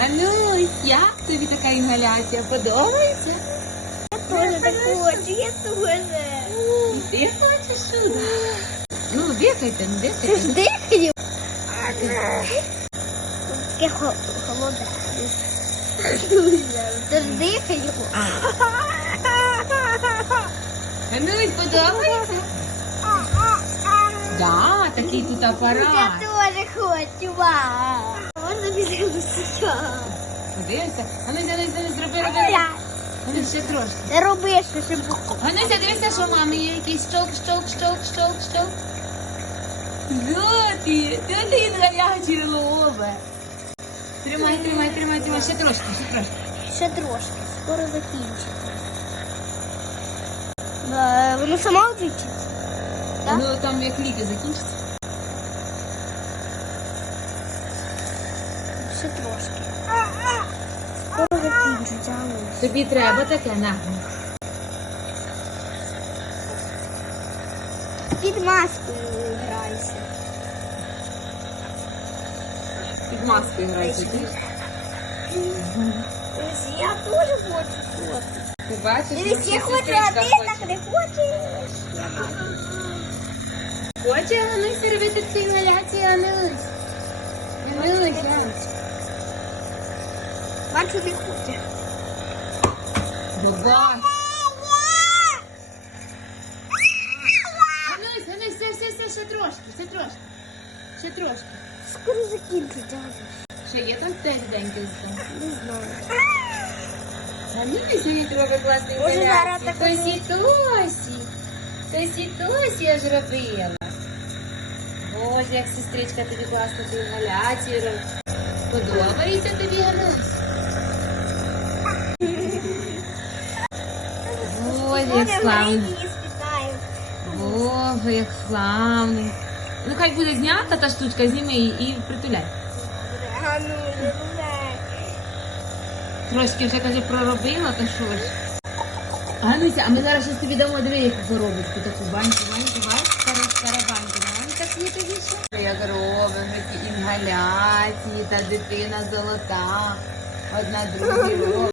Ганусь, як тобі така інгаляція? Подобається? Я тоже так хочу, я тоже. Ти хочеш сюди? Ну, дихайте, ну Ти дихайте. ж дихаю? Таке хо- холодне. Ти ж дихаю? Ганусь, подобається? Да, такий тут Я апарат. тоже хочу, вау. Ганусь, Ганусь, Ганусь, зроби, роби. Ганусь, ще трошки. Не роби, що ще буду. Гануся, дивися, що мами є якийсь щолк, щолк, щолк, щолк, щолк. Да, ти, ти один гарячий. Тримай, тримай, тримай, тримай, ще трошки, ще трошки. Ще трошки, скоро закінчиться. Да, воно сама включиться? Так? Ну там як ліки закінчиться. Ще трошки. Тобі треба таке, на. Під маскою грайся. Під маскою грається. ти? Ось Я теж хочу фото. Ти бачиш, я хочу, а ти так не хочеш. Хоче Ганусь робити таку інгаляцію, Ганусь. Ганусь, Ганусь. Бачу, не хоче. Бабай. Ганусь, Ганусь, все, все, все, ще трошки, ще трошки. Ще трошки. Скоро закінчиться. Ще є там теж тим? Не знаю. Ганусь, мені треба класний Може, зараз інгаляцію. таку- Тосі, Тосі. Тосі, Тосі я ж робила. Боже, як сестричка тобі класно ту інгаляцію робить. Подобається тобі, Ганусь? Боже, як славно. її. Боже, як славно. Ну хай буде знята та штучка, зніми і, і притуляй. А ну, не. Трошки вже каже проробила, то що ж. Гануся, а ми зараз щось тобі дамо диви, яку коробочку, таку баньку, баньку, бач, стара, стара банька. Давай так є? Як робимо такі інгаляції, та дитина золота. Одна робить.